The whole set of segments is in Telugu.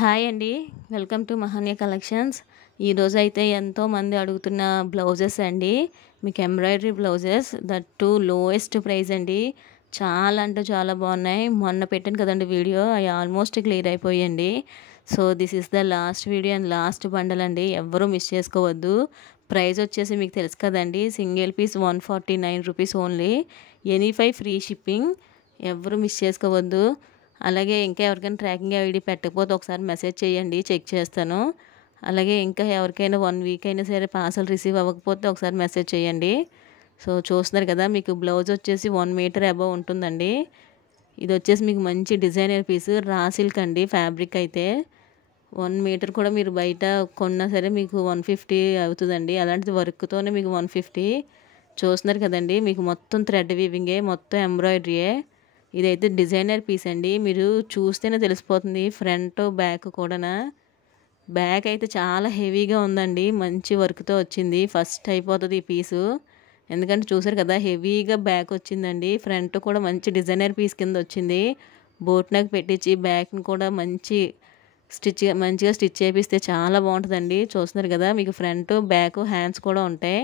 హాయ్ అండి. Welcome to Mahanya collections. ఈరోజైతే ఎంతోమంది అడుగుతున్న బ్లౌజెస్ అండి. మీకు embroidery blouses that to lowest price అండి. చాలా అంటే చాలా బాగున్నాయి. మొన్న పెట్టాను కదండి వీడియో, అవి ఆల్మోస్ట్ క్లియర్ అయిపోయాయండి. So this is the last video and last bundle అండి. ఎవ్వరూ మిస్ చేసుకోవద్దు. ప్రైస్ వచ్చేసి మీకు తెలుసు కదండి, single piece 149 rupees only. Any 5 free shipping. ఎవ్వరూ మిస్ చేసుకోవద్దు. అలాగే ఇంకా ఎవరికైనా ట్రాకింగ్ ఐడి పెట్టకపోతే ఒకసారి మెసేజ్ చేయండి, చెక్ చేస్తాను. అలాగే ఇంకా ఎవరికైనా 1 వీక్ అయినా సరే పార్సల్ రిసీవ్ అవ్వకపోతే ఒకసారి మెసేజ్ చేయండి. సో చూస్తున్నారు కదా, మీకు బ్లౌజ్ వచ్చేసి 1 మీటర్ అబవ్ ఉంటుందండి. ఇది వచ్చేసి మీకు మంచి డిజైనర్ పీస్, రా సిల్క్ అండి ఫ్యాబ్రిక్ అయితే. 1 మీటర్ కూడా మీరు బయట కొన్నా సరే మీకు 150 అవుతుందండి. అలాంటిది వర్క్తోనే మీకు 150. చూస్తున్నారు కదండి, మీకు మొత్తం థ్రెడ్ వీవింగే, మొత్తం ఎంబ్రాయిడరీయే. ఇదైతే డిజైనర్ పీస్ అండి. మీరు చూస్తేనే తెలిసిపోతుంది, ఫ్రంట్ బ్యాక్ కూడా. బ్యాక్ అయితే చాలా హెవీగా ఉందండి, మంచి వర్క్తో వచ్చింది. ఫస్ట్ అయిపోతుంది ఈ పీసు, ఎందుకంటే చూసారు కదా హెవీగా బ్యాక్ వచ్చిందండి. ఫ్రంట్ కూడా మంచి డిజైనర్ పీస్ కింద వచ్చింది. బోట్ నెక్ పెట్టించి బ్యాక్ని కూడా మంచిగా స్టిచ్ చేపిస్తే చాలా బాగుంటుందండి. చూస్తున్నారు కదా, మీకు ఫ్రంట్ బ్యాక్ హ్యాండ్స్ కూడా ఉంటాయి.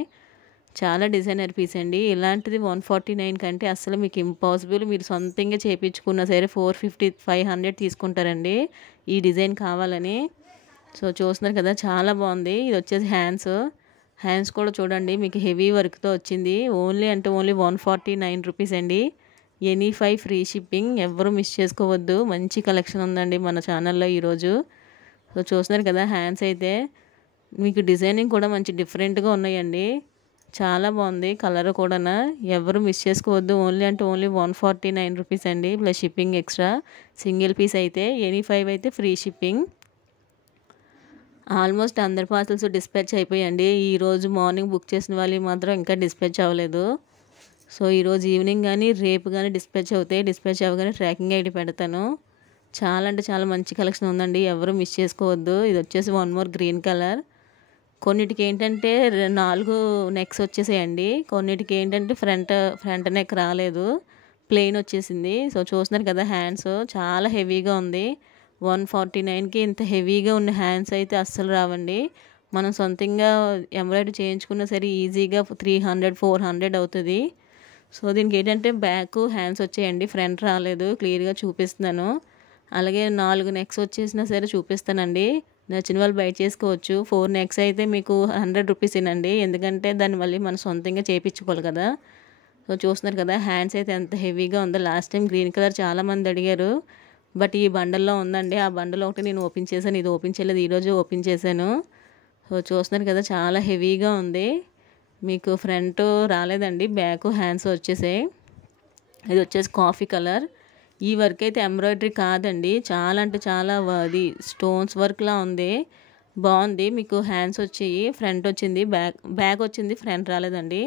చాలా డిజైనర్ పీస్ అండి. ఇలాంటిది 149 కంటే అసలు మీకు ఇంపాసిబుల్. మీరు సొంతంగా చేయించుకున్నా సరే 450 500 తీసుకుంటారండి ఈ డిజైన్ కావాలని. సో చూస్తున్నారు కదా, చాలా బాగుంది. ఇది వచ్చేసి హ్యాండ్స్ కూడా చూడండి, మీకు హెవీ వర్క్తో వచ్చింది. ఓన్లీ 149 రూపీస్ అండి. Any 5 free shipping. ఎవరు మిస్ చేసుకోవద్దు. మంచి కలెక్షన్ ఉందండి మన ఛానల్లో ఈరోజు. సో చూస్తున్నారు కదా, హ్యాండ్స్ అయితే మీకు డిజైనింగ్ కూడా మంచి డిఫరెంట్గా ఉన్నాయండి. చాలా బాగుంది కలర్ కూడా. ఎవరు మిస్ చేసుకోవద్దు. ఓన్లీ 149 రూపీస్ అండి, plus shipping extra. Single piece అయితే ఎనీ 5 అయితే ఫ్రీ షిప్పింగ్. ఆల్మోస్ట్ అందరి పార్సల్స్ డిస్పాచ్ అయిపోయాయండి. ఈరోజు మార్నింగ్ బుక్ చేసిన వాళ్ళు మాత్రం ఇంకా డిస్పాచ్ అవ్వలేదు. సో ఈరోజు ఈవినింగ్ కానీ రేపు కానీ డిస్పాచ్ అవుతాయి. డిస్పాచ్ అవ్వగానే ట్రాకింగ్ ఐడి పెడతాను. చాలా అంటే చాలా మంచి కలెక్షన్ ఉందండి, ఎవరు మిస్ చేసుకోవద్దు. ఇది వచ్చేసి వన్ మోర్ గ్రీన్ కలర్. కొన్నిటికి ఏంటంటే 4 నెక్స్ వచ్చేసాయండి. కొన్నిటికి ఏంటంటే ఫ్రంట్ నెక్ రాలేదు, ప్లెయిన్ వచ్చేసింది. సో చూస్తున్నారు కదా, హ్యాండ్స్ చాలా హెవీగా ఉంది. 149కి ఇంత హెవీగా ఉన్న హ్యాండ్స్ అయితే అస్సలు రావండి. మనం సొంతంగా ఎంబ్రాయిడరీ చేయించుకున్నా సరే ఈజీగా 300 400 అవుతుంది. సో దీనికి ఏంటంటే బ్యాక్ హ్యాండ్స్ వచ్చాయండి, ఫ్రంట్ రాలేదు. క్లియర్గా చూపిస్తున్నాను. అలాగే 4 నెక్స్ వచ్చేసినా సరే చూపిస్తానండి. నచ్చిన వాళ్ళు బై చేసుకోవచ్చు. 4 నెక్స్ అయితే మీకు 100 రూపీసేనండి, ఎందుకంటే దాన్ని మళ్ళీ మనం సొంతంగా చేయించుకోవాలి కదా. సో చూస్తున్నారు కదా, హ్యాండ్స్ అయితే ఎంత హెవీగా ఉందో. లాస్ట్ టైం గ్రీన్ కలర్ చాలామంది అడిగారు, బట్ ఈ బండల్లో ఉందండి. ఆ బండల్ ఒకటి నేను ఓపెన్ చేశాను, ఇది ఓపెన్ చేయలేదు, ఈరోజు ఓపెన్ చేశాను. సో చూస్తున్నారు కదా, చాలా హెవీగా ఉంది. మీకు ఫ్రంట్ రాలేదండి, బ్యాక్ హ్యాండ్స్ వచ్చేసాయి. ఇది వచ్చేసి కాఫీ కలర్. ఈ వర్క్ అయితే ఎంబ్రాయిడరీ కాదండి, చాలా అంటే చాలా అది స్టోన్స్ వర్క్లా ఉంది. బాగుంది. మీకు హ్యాండ్స్ వచ్చాయి, ఫ్రంట్ వచ్చింది, బ్యాక్ వచ్చింది, ఫ్రంట్ రాలేదండి.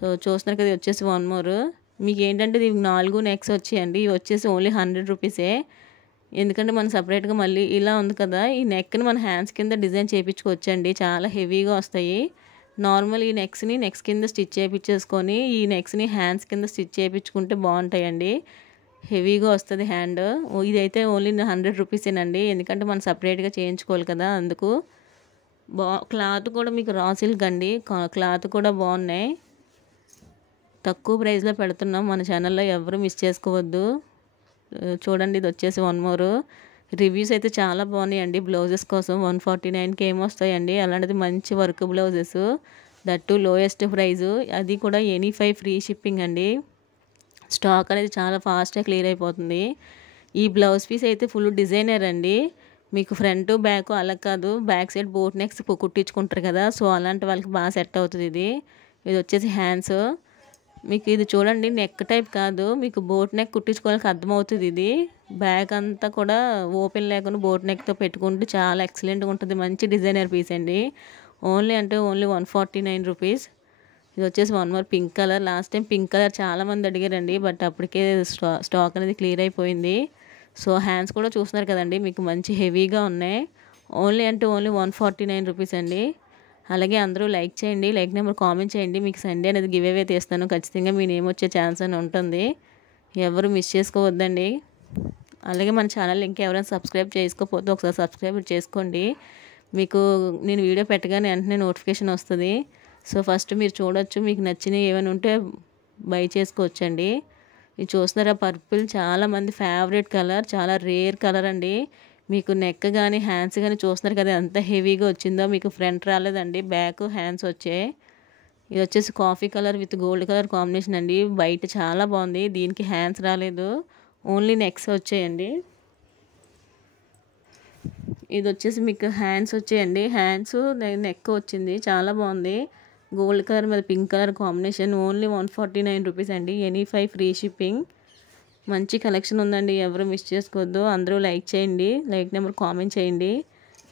సో చూస్తున్నారు కదా, ఇది వచ్చేసి వన్ మోర్. మీకు ఏంటంటే ఇది 4 నెక్స్ వచ్చాయండి. ఇవి వచ్చేసి ఓన్లీ 100 రూపీసే. ఎందుకంటే మనం సపరేట్గా మళ్ళీ ఇలా ఉంది కదా, ఈ నెక్ని మన హ్యాండ్స్ కింద డిజైన్ చేయించుకోవచ్చండి. చాలా హెవీగా వస్తాయి. నార్మల్ ఈ నెక్స్ కింద స్టిచ్ చేయించేసుకొని ఈ నెక్స్ని హ్యాండ్స్ కింద స్టిచ్ చేయించుకుంటే బాగుంటాయండి. హెవీగా వస్తుంది హ్యాండ్. ఇదైతే ఓన్లీ 100 రూపీసేనండి, ఎందుకంటే మనం సపరేట్గా చేయించుకోవాలి కదా, అందుకు. క్లాత్ కూడా మీకు రా సిల్క్ అండి, క్లాత్ కూడా బాగున్నాయి. తక్కువ ప్రైస్లో పెడుతున్నాం మన ఛానల్లో, ఎవరు మిస్ చేసుకోవద్దు. చూడండి, ఇది వచ్చేసి వన్ మోర్. రివ్యూస్ అయితే చాలా బాగున్నాయండి బ్లౌజెస్ కోసం. 149కి ఏమొస్తాయండి, అలాంటిది మంచి work blouses, that lowest price. అది కూడా ఎనీ 5 ఫ్రీ షిప్పింగ్ అండి. స్టాక్ అనేది చాలా ఫాస్ట్గా క్లియర్ అయిపోతుంది. ఈ బ్లౌజ్ పీస్ అయితే ఫుల్ డిజైనర్ అండి. మీకు ఫ్రంట్ బ్యాక్ అలా కాదు, బ్యాక్ సైడ్ బోట్ నెక్స్ కుట్టించుకుంటారు కదా, సో అలాంటి వాళ్ళకి బాగా సెట్ అవుతుంది ఇది. ఇది వచ్చేసి హ్యాండ్స్. మీకు ఇది చూడండి, నెక్ టైప్ కాదు, మీకు బోట్ నెక్ కుట్టించుకోవాలని అర్థమవుతుంది. ఇది బ్యాక్ అంతా కూడా ఓపెన్ లేకుండా బోట్ నెక్తో పెట్టుకుంటే చాలా ఎక్సలెంట్గా ఉంటుంది. మంచి డిజైనర్ పీస్ అండి. Only 149 rupees. ఇది వచ్చేసి one more pink colour. Last time pink colour చాలామంది అడిగారండి, బట్ అప్పటికే స్టాక్ అనేది క్లియర్ అయిపోయింది. సో హ్యాండ్స్ కూడా చూస్తున్నారు కదండి, మీకు మంచి హెవీగా ఉన్నాయి. ఓన్లీ 149 రూపీస్ అండి. అలాగే అందరూ లైక్ చేయండి, లైక్ నెంబర్ కామెంట్ చేయండి. మీకు సండే అనేది గివ్ అవే తీస్తాను, ఖచ్చితంగా మీ నేమ్ వచ్చే ఛాన్స్ అని ఉంటుంది. ఎవరు మిస్ చేసుకోవద్దండి. అలాగే మన ఛానల్ ఇంకా ఎవరైనా సబ్స్క్రైబ్ చేసుకోకపోతే ఒకసారి సబ్స్క్రైబ్ చేసుకోండి. మీకు నేను వీడియో పెట్టగానే వెంటనే నోటిఫికేషన్ వస్తుంది. సో ఫస్ట్ మీరు చూడొచ్చు, మీకు నచ్చినవి ఏమైనా ఉంటే బై చేసుకోవచ్చండి. ఇది చూస్తున్నారా, పర్పుల్ చాలామంది ఫేవరెట్ కలర్, చాలా రేర్ కలర్ అండి. మీకు నెక్ కానీ హ్యాండ్స్ కానీ చూస్తున్నారు కదా ఎంత హెవీగా వచ్చిందో. మీకు ఫ్రంట్ రాలేదండి, బ్యాక్ హ్యాండ్స్ వచ్చాయి. ఇది వచ్చేసి coffee colour with gold colour combination అండి. బయట చాలా బాగుంది. దీనికి హ్యాండ్స్ రాలేదు, ఓన్లీ నెక్స్ వచ్చాయండి. ఇది వచ్చేసి మీకు హ్యాండ్స్ వచ్చాయండి, హ్యాండ్స్ నెక్ వచ్చింది, చాలా బాగుంది. గోల్డ్ కలర్ మీద pink colour combination. Only 149 rupees అండి. ఎనీ5 ఫ్రీ షిప్పింగ్. మంచి కలెక్షన్ ఉందండి, ఎవరు మిస్ చేసుకోవద్దు. అందరూ లైక్ చేయండి, లైక్ నెంబర్ కామెంట్ చేయండి.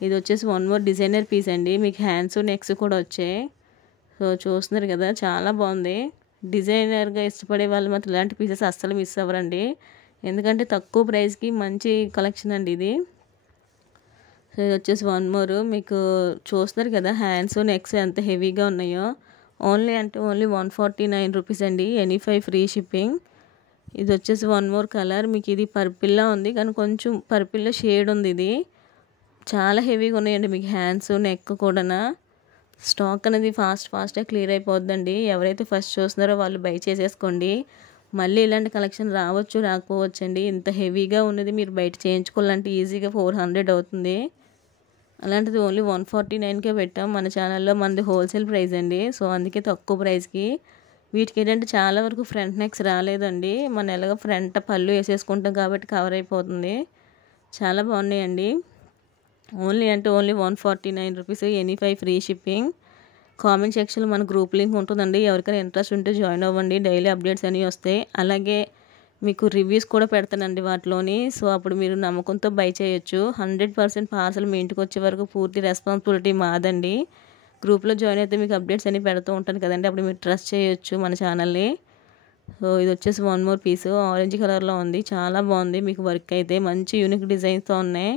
ఇది వచ్చేసి వన్ మోర్ డిజైనర్ పీస్ అండి. మీకు హ్యాండ్స్ నెక్స్ కూడా వచ్చాయి. సో చూస్తున్నారు కదా, చాలా బాగుంది. డిజైనర్గా ఇష్టపడే వాళ్ళు మాత్రం ఇలాంటి పీసెస్ అస్సలు మిస్ అవ్వరండి, ఎందుకంటే తక్కువ ప్రైస్కి మంచి కలెక్షన్ అండి ఇది. సో ఇది వచ్చేసి వన్ మోర్. మీకు చూస్తున్నారు కదా హ్యాండ్స్ నెక్స్ ఎంత హెవీగా ఉన్నాయో. ఓన్లీ 149 రూపీస్ అండి. ఎనీ5 ఫ్రీ షిప్పింగ్. ఇది వచ్చేసి వన్ మోర్ కలర్. మీకు ఇది పర్పిల్లా ఉంది కానీ కొంచెం పర్పిల్లో షేడ్ ఉంది. ఇది చాలా హెవీగా ఉన్నాయండి. మీకు హ్యాండ్స్ నెక్ కూడా. స్టాక్ అనేది ఫాస్ట్గా క్లియర్ అయిపోద్దండి. ఎవరైతే ఫస్ట్ చూస్తున్నారో వాళ్ళు బై చేసేసుకోండి. మళ్ళీ ఇలాంటి కలెక్షన్ రావచ్చు రాకపోవచ్చు అండి. ఇంత హెవీగా ఉన్నది మీరు బయట చేయించుకోవాలంటే ఈజీగా 400 అవుతుంది. అలాంటిది ఓన్లీ 149కే పెట్టాం మన ఛానల్లో. మనది హోల్సేల్ ప్రైస్ అండి, సో అందుకే తక్కువ ప్రైస్కి. వీటికి ఏంటంటే చాలా వరకు ఫ్రంట్ నెక్స్ రాలేదండి. మన ఎలాగో ఫ్రంట్ పళ్ళు వేసేసుకుంటాం కాబట్టి కవర్ అయిపోతుంది. చాలా బాగున్నాయండి. Only 149 rupees. Any free shipping. Comment సెక్షన్లో మన గ్రూప్ లింక్ ఉంటుందండి, ఎవరికైనా ఇంట్రెస్ట్ ఉంటే జాయిన్ అవ్వండి. డైలీ అప్డేట్స్ అన్నీ వస్తాయి. అలాగే మీకు రివ్యూస్ కూడా పెడతానండి వాటిలోని. సో అప్పుడు మీరు నమ్మకంతో బై చేయొచ్చు. 100% పార్సల్ మీ ఇంటికి వచ్చే వరకు పూర్తి రెస్పాన్సిబిలిటీ మాదండి. గ్రూప్లో జాయిన్ అయితే మీకు అప్డేట్స్ అన్నీ పెడుతూ ఉంటాను కదండి, అప్పుడు మీరు ట్రస్ట్ చేయొచ్చు మన ఛానల్ని. సో ఇది వచ్చేసి వన్ మోర్ పీస్. ఆరెంజ్ కలర్లో ఉంది, చాలా బాగుంది. మీకు వర్క్ అయితే మంచి యూనిక్ డిజైన్స్తో ఉన్నాయి.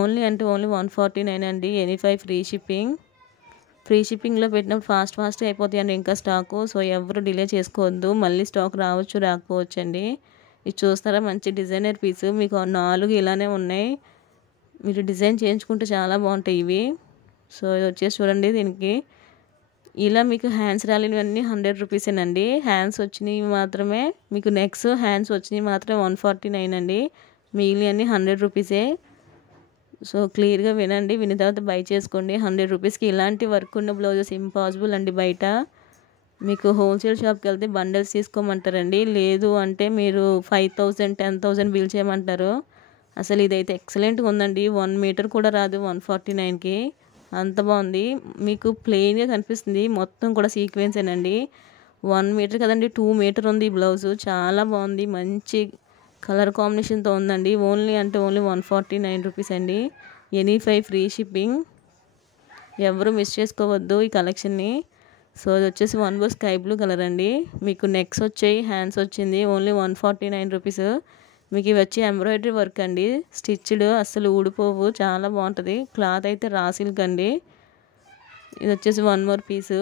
ఓన్లీ 149 అండి. ఎనీ5 ఫ్రీ షిప్పింగ్. ఫ్రీ షిప్పింగ్లో పెట్టినప్పుడు ఫాస్ట్గా అయిపోతాయండి ఇంకా స్టాకు. సో ఎవరు డిలే చేసుకోవద్దు, మళ్ళీ స్టాక్ రావచ్చు రాకపోవచ్చు అండి. ఇది చూస్తారా, మంచి డిజైనర్ పీస్. మీకు 4 ఇలానే ఉన్నాయి, మీరు డిజైన్ చేయించుకుంటే చాలా బాగుంటాయి ఇవి. సో ఇది వచ్చేసి చూడండి, దీనికి ఇలా మీకు హ్యాండ్స్ రాలినవన్నీ 100 రూపీసేనండి. హ్యాండ్స్ వచ్చినవి మాత్రమే, మీకు నెక్స్ హ్యాండ్స్ వచ్చినవి మాత్రమే 149 అండి. మిగిలిన అన్నీ 100 రూపీసే. సో క్లియర్గా వినండి, విన్న తర్వాత బై చేసుకోండి. 100 రూపీస్కి ఇలాంటి వర్క్ ఉన్న బ్లౌజెస్ ఇంపాసిబుల్ అండి బయట. మీకు హోల్సేల్ షాప్కి వెళ్తే బండల్స్ తీసుకోమంటారండి, లేదు అంటే మీరు 5000 10,000 బిల్ చేయమంటారు. అసలు ఇదైతే ఎక్సలెంట్గా ఉందండి. 1 మీటర్ కూడా రాదు 149కి, అంత బాగుంది. మీకు ప్లెయిన్గా కనిపిస్తుంది, మొత్తం కూడా సీక్వెన్సేనండి. 1 మీటర్ కదండి, 2 మీటర్ ఉంది ఈ బ్లౌజు. చాలా బాగుంది, మంచి కలర్ కాంబినేషన్తో ఉందండి. ఓన్లీ 149 రూపీస్ అండి. ఎనీ5 ఫ్రీ షిప్పింగ్. ఎవరు మిస్ చేసుకోవద్దు ఈ కలెక్షన్ని. సో అది వచ్చేసి one more sky blue colour అండి. మీకు నెక్స్ వచ్చాయి, హ్యాండ్స్ వచ్చింది. Only 149 rupees. మీకు ఇవి వచ్చి ఎంబ్రాయిడరీ వర్క్ అండి, స్టిచ్డ్, అస్సలు ఊడిపోవు, చాలా బాగుంటుంది. క్లాత్ అయితే రా సిల్క్ అండి. ఇది వచ్చేసి వన్ మోర్ పీసు.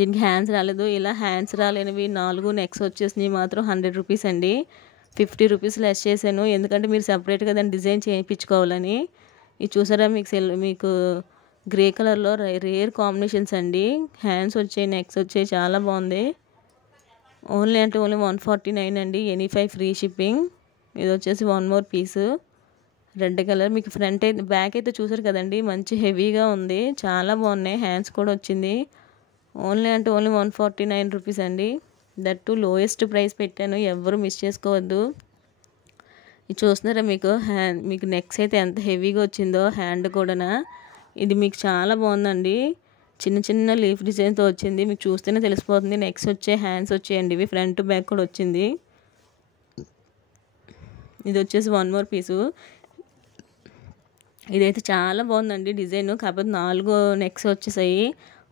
దీనికి హ్యాండ్స్ రాలేదు. ఇలా హ్యాండ్స్ రాలేనివి 4 నెక్స్ వచ్చేసినవి మాత్రం 100 రూపీస్ అండి. 50 రూపీస్ లెస్ చేశాను, ఎందుకంటే మీరు సపరేట్గా దాన్ని డిజైన్ చేయించుకోవాలని. ఇది చూసారా, మీకు గ్రే కలర్లో రేర్ కాంబినేషన్స్ అండి. హ్యాండ్స్ వచ్చాయి, నెక్స్ వచ్చాయి, చాలా బాగుంది. ఓన్లీ 149 అండి. ఎనీ5 ఫ్రీ షిప్పింగ్. ఇది వచ్చేసి వన్ మోర్ పీసు, రెడ్ కలర్. మీకు ఫ్రంట్ అయితే బ్యాక్ అయితే చూసారు కదండి, మంచి హెవీగా ఉంది, చాలా బాగున్నాయి. హ్యాండ్స్ కూడా వచ్చింది. ఓన్లీ 149 రూపీస్ అండి. దట్ టు లోయెస్ట్ ప్రైస్ పెట్టాను, ఎవరు మిస్ చేసుకోవద్దు. ఇది చూస్తున్నారా, మీకు నెక్స్ అయితే ఎంత హెవీగా వచ్చిందో, హ్యాండ్ కూడా. ఇది మీకు చాలా బాగుందండి. చిన్న చిన్న లీఫ్ డిజైన్తో వచ్చింది, మీకు చూస్తేనే తెలిసిపోతుంది. నెక్స్ వచ్చే హ్యాండ్స్ వచ్చాయండి, ఇవి ఫ్రంట్ బ్యాక్ కూడా వచ్చింది. ఇది వచ్చేసి వన్ మోర్ పీసు. ఇదైతే చాలా బాగుందండి డిజైన్, కాకపోతే 4 నెక్స్ వచ్చేసాయి.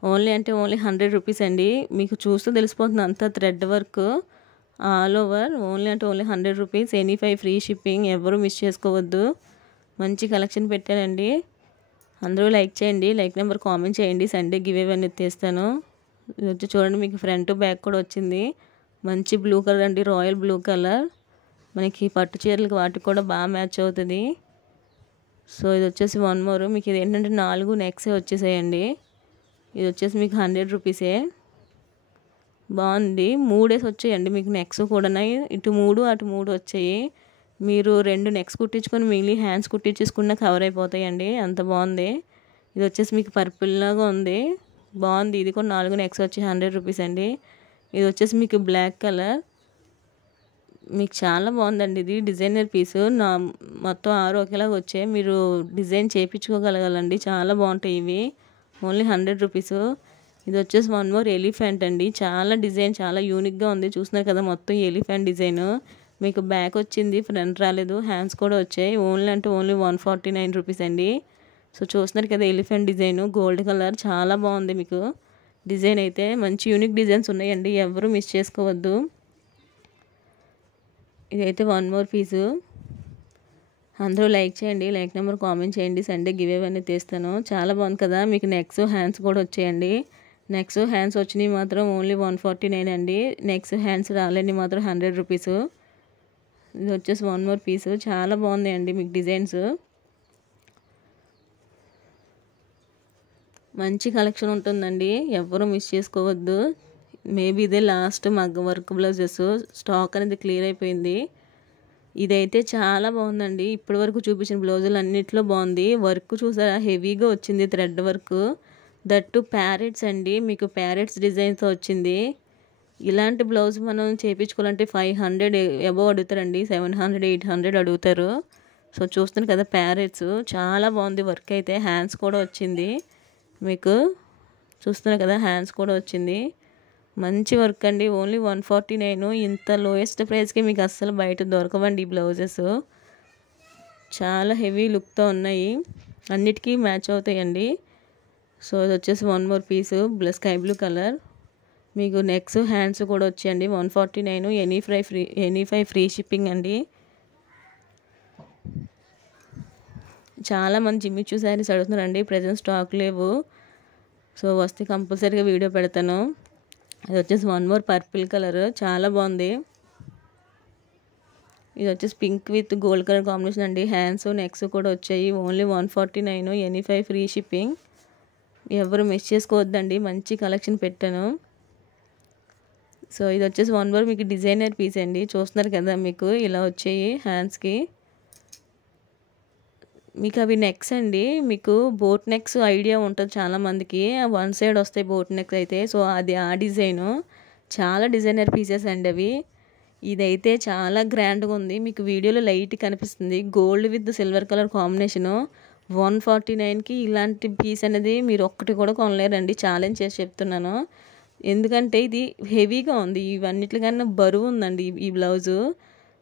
ఓన్లీ 100 రూపీస్ అండి. మీకు చూస్తూ తెలిసిపోతుంది, అంతా thread work all over. Only 100 rupees. Any free shipping. ఎవరు మిస్ చేసుకోవద్దు, మంచి కలెక్షన్ పెట్టానండి. అందరూ లైక్ చేయండి, లైక్ నెంబర్ కామెంట్ చేయండి. సండే గివ్ అవన్నీ తీస్తాను. ఇది వచ్చి చూడండి, మీకు ఫ్రంట్ బ్యాక్ కూడా వచ్చింది. మంచి బ్లూ కలర్ అండి, రాయల్ బ్లూ కలర్. మనకి పట్టు చీరలకి వాటికి కూడా బాగా మ్యాచ్ అవుతుంది. సో ఇది వచ్చేసి వన్ మోర్. మీకు ఇది ఏంటంటే 4 నెక్సే వచ్చేసాయండి. ఇది వచ్చేసి మీకు 100 రూపీసే. బాగుంది. 3 వచ్చాయండి మీకు నెక్స్ కూడా. ఇటు 3 అటు 3 వచ్చాయి. మీరు 2 నెక్స్ కుట్టించుకొని మిగిలి హ్యాండ్స్ కుట్టించుకున్న కవర్ అయిపోతాయండి. అంత బాగుంది. ఇది వచ్చేసి మీకు పర్పుల్ లాగా ఉంది. బాగుంది. ఇది కూడా 4 నెక్స్ వచ్చి 100 రూపీస్ అండి. ఇది వచ్చేసి మీకు బ్లాక్ కలర్. మీకు చాలా బాగుందండి. ఇది డిజైనర్ పీసు. మొత్తం 6 ఒకేలాగా వచ్చాయి. మీరు డిజైన్ చేయించుకోగలగాలండి. చాలా బాగుంటాయి ఇవి. Only 100 rupees. ఇది వచ్చేసి వన్ మోర్ ఎలిఫెంట్ అండి. చాలా డిజైన్ చాలా యూనిక్గా ఉంది. చూస్తున్నారు కదా మొత్తం ఎలిఫెంట్ డిజైన్. మీకు బ్యాక్ వచ్చింది, ఫ్రంట్ రాలేదు. హ్యాండ్స్ కూడా వచ్చాయి. ఓన్లీ అంటే ఓన్లీ 149 రూపీస్ అండి. సో చూస్తున్నారు కదా ఎలిఫెంట్ డిజైన్ గోల్డ్ కలర్. చాలా బాగుంది. మీకు డిజైన్ అయితే మంచి యూనిక్ డిజైన్స్ ఉన్నాయండి. ఎవరు మిస్ చేసుకోవద్దు. ఇదైతే వన్ మోర్ పీసు. అందరూ లైక్ చేయండి. లైక్ నెంబర్ కామెంట్ చేయండి. సండే గివ్ అవే అనేది తీస్తాను. చాలా బాగుంది కదా. మీకు నెక్స్ హ్యాండ్స్ కూడా వచ్చాయండి. నెక్స్ హ్యాండ్స్ వచ్చినవి మాత్రం ఓన్లీ 149 అండి. నెక్స్ హ్యాండ్స్ రాలేని మాత్రం 100 రూపీస్. ఇది వచ్చేసి వన్ మోర్ పీసు. చాలా బాగుంది అండి మీకు డిజైన్స్. మంచి కలెక్షన్ ఉంటుందండి. ఎవరు మిస్ చేసుకోవద్దు. మేబీ ఇదే లాస్ట్ మగ్గ వర్క్ బ్లౌజెస్. స్టాక్ అనేది క్లియర్ అయిపోయింది. ఇదైతే చాలా బాగుందండి. ఇప్పటి వరకు చూపించిన బ్లౌజులు అన్నిట్లో బాగుంది. వర్క్ చూసారా హెవీగా వచ్చింది. Thread work. దట్టు ప్యారెట్స్ అండి. మీకు ప్యారెట్స్ డిజైన్తో వచ్చింది. ఇలాంటి బ్లౌజ్ మనం చేయించుకోవాలంటే 500 అబవ్ అడుగుతారండి. 700 800 అడుగుతారు. సో చూస్తున్నారు కదా ప్యారెట్స్. చాలా బాగుంది వర్క్ అయితే. హ్యాండ్స్ కూడా వచ్చింది. మీకు చూస్తున్నారు కదా హ్యాండ్స్ కూడా వచ్చింది. మంచి వర్క్ అండి. ఓన్లీ 149. ఇంత లోయెస్ట్ ప్రైస్కి మీకు అస్సలు బయట దొరకవండి ఈ బ్లౌజెస్. చాలా హెవీ లుక్తో ఉన్నాయి. అన్నిటికీ మ్యాచ్ అవుతాయండి. సో ఇది వచ్చేసి వన్ మోర్ పీసు స్కై బ్లూ కలర్. మీకు నెక్స్ హ్యాండ్స్ కూడా వచ్చాయండి. 149. ఎనీ ఫ్రీ షిప్పింగ్ అండి. చాలామంది జిమ్మిచూ శారీస్ అడుగుతున్నారండి. ప్రజెంట్ స్టాక్ లేవు. సో వస్తే కంపల్సరీగా వీడియో పెడతాను. ఇది వచ్చేసి వన్ మోర్ పర్పుల్ కలర్. చాలా బాగుంది. ఇది వచ్చేసి pink with gold colour combination అండి. హ్యాండ్స్ నెక్స్ కూడా వచ్చాయి. ఓన్లీ 149. Any free shipping. ఎవరు మిస్ చేసుకోవద్దండి. మంచి కలెక్షన్ పెట్టాను. సో ఇది వచ్చేసి వన్ మోర్ మీకు డిజైనర్ పీస్ అండి. చూస్తున్నారు కదా మీకు ఇలా వచ్చాయి హ్యాండ్స్కి. మీకు అవి నెక్స్ అండి. మీకు బోట్ నెక్స్ ఐడియా ఉంటుంది చాలామందికి. వన్ సైడ్ వస్తాయి బోట్ నెక్స్ అయితే. సో అది ఆ డిజైను. చాలా డిజైనర్ పీసెస్ అండి అవి. ఇదైతే చాలా గ్రాండ్గా ఉంది. మీకు వీడియోలో లైట్ కనిపిస్తుంది. Gold with silver colour combination. 149కి ఇలాంటి పీస్ అనేది మీరు ఒక్కటి కూడా కొనలేరండి. ఛాలెంజ్ చేసి చెప్తున్నాను. ఎందుకంటే ఇది హెవీగా ఉంది. ఇవన్నిటికన్నా బరువు ఉందండి ఈ blouse.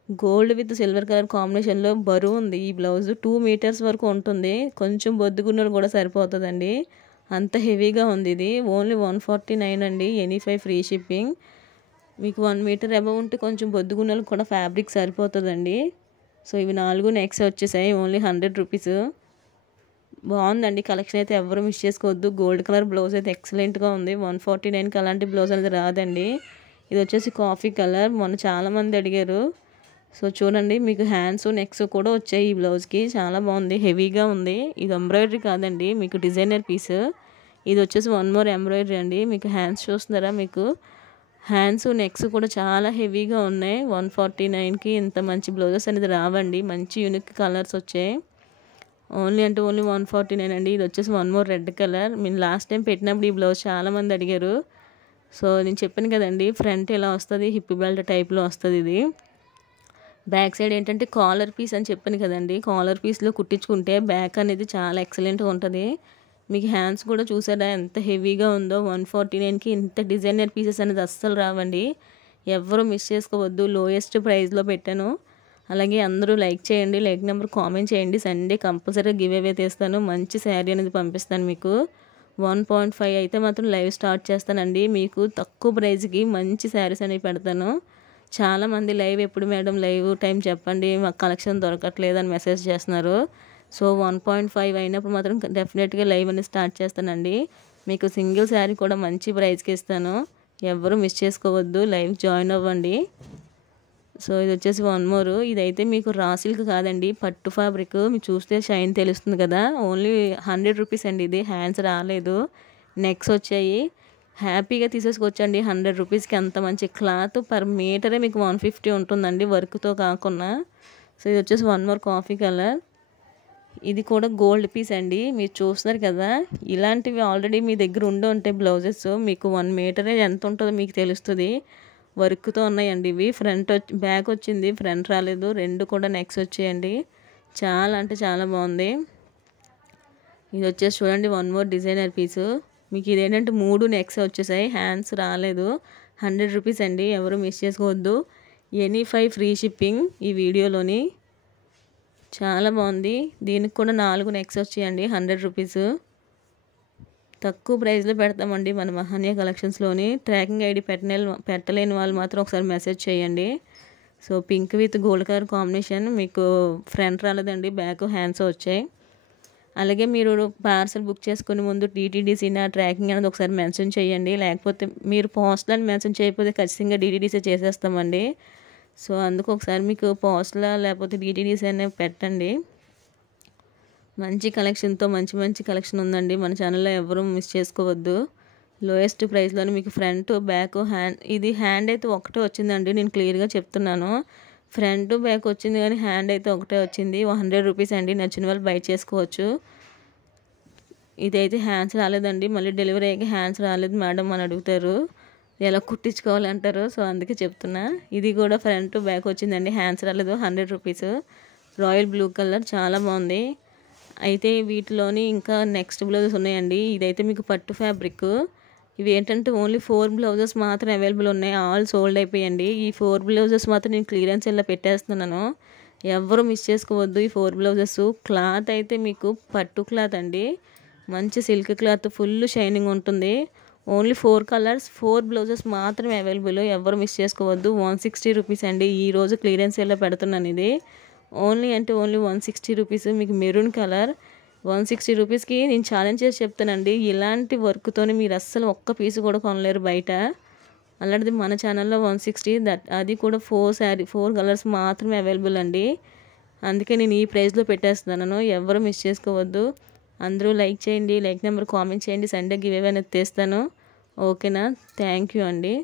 Gold with silver colour కాంబినేషన్లో బరువు ఉంది ఈ బ్లౌజ్. 2 మీటర్స్ వరకు ఉంటుంది. కొంచెం బొద్దుగున్నలు కూడా సరిపోతుందండి. అంత హెవీగా ఉంది ఇది. ఓన్లీ 149 అండి. Any free shipping. మీకు 1 మీటర్ అబవ్ ఉంటే కొంచెం బొద్దుగున్నలు కూడా ఫ్యాబ్రిక్ సరిపోతుందండి. సో ఇవి 4 నెక్స్ వచ్చేసాయి. Only 100 rupees. బాగుందండి కలెక్షన్ అయితే. ఎవరు మిస్ చేసుకోవద్దు. గోల్డ్ కలర్ బ్లౌజ్ అయితే ఎక్సలెంట్గా ఉంది. 149కి అలాంటి బ్లౌజ్ అనేది రాదండి. ఇది వచ్చేసి కాఫీ కలర్. మొన్న చాలామంది అడిగారు. సో చూడండి మీకు హ్యాండ్స్ నెక్స్ కూడా వచ్చాయి ఈ బ్లౌజ్కి. చాలా బాగుంది. హెవీగా ఉంది. ఇది ఎంబ్రాయిడరీ కాదండి. మీకు డిజైనర్ పీస్. ఇది వచ్చేసి వన్ మోర్ ఎంబ్రాయిడరీ అండి. మీకు హ్యాండ్స్ చూస్తున్నారా. మీకు హ్యాండ్స్ నెక్స్ కూడా చాలా హెవీగా ఉన్నాయి. 149కి ఇంత మంచి బ్లౌజెస్ అనేది రావండి. మంచి యూనిక్ కలర్స్ వచ్చాయి. ఓన్లీ అంటే ఓన్లీ 149 అండి. ఇది వచ్చేసి వన్ మోర్ రెడ్ కలర్. నేను లాస్ట్ టైం పెట్టినప్పుడు ఈ బ్లౌజ్ చాలామంది అడిగారు. సో నేను చెప్పాను కదండి ఫ్రంట్ ఇలా వస్తుంది. హిప్ బెల్ట్ టైప్లో వస్తుంది ఇది. బ్యాక్ సైడ్ ఏంటంటే కాలర్ పీస్ అని చెప్పాను కదండి. కాలర్ పీస్లో కుట్టించుకుంటే బ్యాక్ అనేది చాలా ఎక్సలెంట్గా ఉంటుంది. మీకు హ్యాండ్స్ కూడా చూసారా ఎంత హెవీగా ఉందో. 149కి ఇంత డిజైనర్ పీసెస్ అనేది అస్సలు రావండి. ఎవరు మిస్ చేసుకోవద్దు. లోయెస్ట్ ప్రైస్లో పెట్టాను. అలాగే అందరూ లైక్ చేయండి. లైక్ నెంబర్ కామెంట్ చేయండి. సండే కంపల్సరీగా గివ్ అవే తీస్తాను. మంచి శారీ అనేది పంపిస్తాను మీకు. 1.5 అయితే మాత్రం లైవ్ స్టార్ట్ చేస్తానండి. మీకు తక్కువ ప్రైస్కి మంచి శారీస్ అనేవి పెడతాను. చాలామంది లైవ్ ఎప్పుడు మేడం లైవ్ టైం చెప్పండి, మాకు కలెక్షన్ దొరకట్లేదు అని మెసేజ్ చేస్తున్నారు. సో 1.5 అయినప్పుడు మాత్రం డెఫినెట్గా లైవ్ అనేది స్టార్ట్ చేస్తానండి. మీకు సింగిల్ శారీ కూడా మంచి ప్రైస్కి ఇస్తాను. ఎవరు మిస్ చేసుకోవద్దు. లైవ్ జాయిన్ అవ్వండి. సో ఇది వచ్చేసి వన్ మోర్. ఇదైతే మీకు రా సిల్క్ కాదండి, పట్టు ఫ్యాబ్రిక్. మీరు చూస్తే షైన్ తెలుస్తుంది కదా. ఓన్లీ 100 రూపీస్ అండి. ఇది హ్యాండ్స్ రాలేదు, నెక్స్ వచ్చాయి. హ్యాపీగా తీసేసుకోవచ్చండి 100 రూపీస్కి. అంత మంచి క్లాత్. పర్ మీటరే మీకు 150 ఉంటుందండి వర్క్తో కాకుండా. సో ఇది వచ్చేసి వన్ మోర్ కాఫీ కలర్. ఇది కూడా గోల్డ్ పీస్ అండి. మీరు చూస్తున్నారు కదా, ఇలాంటివి ఆల్రెడీ మీ దగ్గర ఉండి ఉంటాయి బ్లౌజెస్. మీకు 1 మీటరే ఎంత ఉంటుందో మీకు తెలుస్తుంది. వర్క్తో ఉన్నాయండి ఇవి. ఫ్రంట్ బ్యాక్ వచ్చింది, ఫ్రంట్ రాలేదు. రెండు కూడా నెక్స్ వచ్చాయండి. చాలా అంటే చాలా బాగుంది. ఇది వచ్చేసి చూడండి వన్ మోర్ డిజైనర్ పీసు. మీకు ఇదేంటంటే 3 నెక్స్ వచ్చేసాయి, హ్యాండ్స్ రాలేదు. 100 రూపీస్ అండి, ఎవరు మిస్ చేసుకోవద్దు. ఎనీ 5 ఫ్రీ షిప్పింగ్ ఈ వీడియోలోని. చాలా బాగుంది. దీనికి కూడా 4 నెక్స్ వచ్చాయండి, 100 రూపీస్. తక్కువ ప్రైస్లో పెడతామండి మన మహాన్య కలెక్షన్స్లోని. ట్రాకింగ్ ఐడి పెట్టలేని వాళ్ళు మాత్రం ఒకసారి మెసేజ్ చేయండి. So pink with gold colour combination. మీకు ఫ్రంట్ రాలేదండి, బ్యాక్ హ్యాండ్స్ వచ్చాయి. అలాగే మీరు పార్సల్ బుక్ చేసుకునే ముందు DTDC ట్రాకింగ్ అనేది ఒకసారి మెన్షన్ చేయండి. లేకపోతే మీరు పోస్టల్ అని మెన్షన్ చేయకపోతే ఖచ్చితంగా DTDC చేసేస్తామండి. సో అందుకు ఒకసారి మీకు పోస్టల్ లేకపోతే DTDC అనేది పెట్టండి. మంచి కలెక్షన్తో మంచి కలెక్షన్ ఉందండి మన ఛానల్లో, ఎవరు మిస్ చేసుకోవద్దు. లోయెస్ట్ ప్రైస్లోనే మీకు ఫ్రంట్ బ్యాక్ హ్యాండ్. ఇది హ్యాండ్ అయితే ఒకటే వచ్చిందండి, నేను క్లియర్గా చెప్తున్నాను. ఫ్రంట్ బ్యాక్ వచ్చింది కానీ హ్యాండ్ అయితే ఒకటే వచ్చింది. 100 రూపీస్ అండి. నచ్చిన వాళ్ళు బై చేసుకోవచ్చు. ఇదైతే హ్యాండ్స్ రాలేదండి. మళ్ళీ డెలివరీ అయ్యాక హ్యాండ్స్ రాలేదు మేడం అని అడుగుతారు, ఎలా కుట్టించుకోవాలంటారు. సో అందుకే చెప్తున్నా. ఇది కూడా ఫ్రంట్ బ్యాక్ వచ్చిందండి, హ్యాండ్స్ రాలేదు. 100 రూపీస్. రాయల్ బ్లూ కలర్, చాలా బాగుంది. అయితే వీటిలోని ఇంకా నెక్స్ట్ బ్లౌజెస్ ఉన్నాయండి. ఇదైతే మీకు పట్టు ఫ్యాబ్రిక్. ఇవి ఏంటంటే ఓన్లీ 4 బ్లౌజెస్ మాత్రం అవైలబుల్ ఉన్నాయి. ఆల్ సోల్డ్ అయిపోయండి. ఈ 4 బ్లౌజెస్ మాత్రం నేను క్లియరెన్స్ ఇలా పెట్టేస్తున్నాను, ఎవరు మిస్ చేసుకోవద్దు. ఈ 4 బ్లౌజెస్. క్లాత్ అయితే మీకు పట్టు క్లాత్ అండి, మంచి సిల్క్ క్లాత్, ఫుల్ షైనింగ్ ఉంటుంది. ఓన్లీ 4 కలర్స్ 4 బ్లౌజెస్ మాత్రమే అవైలబుల్, ఎవరు మిస్ చేసుకోవద్దు. 160 రూపీస్ అండి. ఈరోజు క్లియరెన్స్ ఇలా పెడుతున్నాను. ఇది ఓన్లీ 160 రూపీస్. మీకు మెరూన్ కలర్ 160 రూపీస్కి నేను ఛాలెంజ్ చేసి చెప్తానండి. ఇలాంటి వర్క్తోనే మీరు అస్సలు ఒక్క పీస్ కూడా కొనలేరు బయట. అలాంటిది మన ఛానల్లో 160, అది కూడా 4 కలర్స్ మాత్రమే అవైలబుల్ అండి. అందుకే నేను ఈ ప్రైస్లో పెట్టేస్తున్నాను, ఎవరు మిస్ చేసుకోవద్దు. అందరూ లైక్ చేయండి, లైక్ నెంబర్ కామెంట్ చేయండి. సండే గివ్ అవే అనేది తెస్తాను. ఓకేనా? థ్యాంక్ యూ అండి.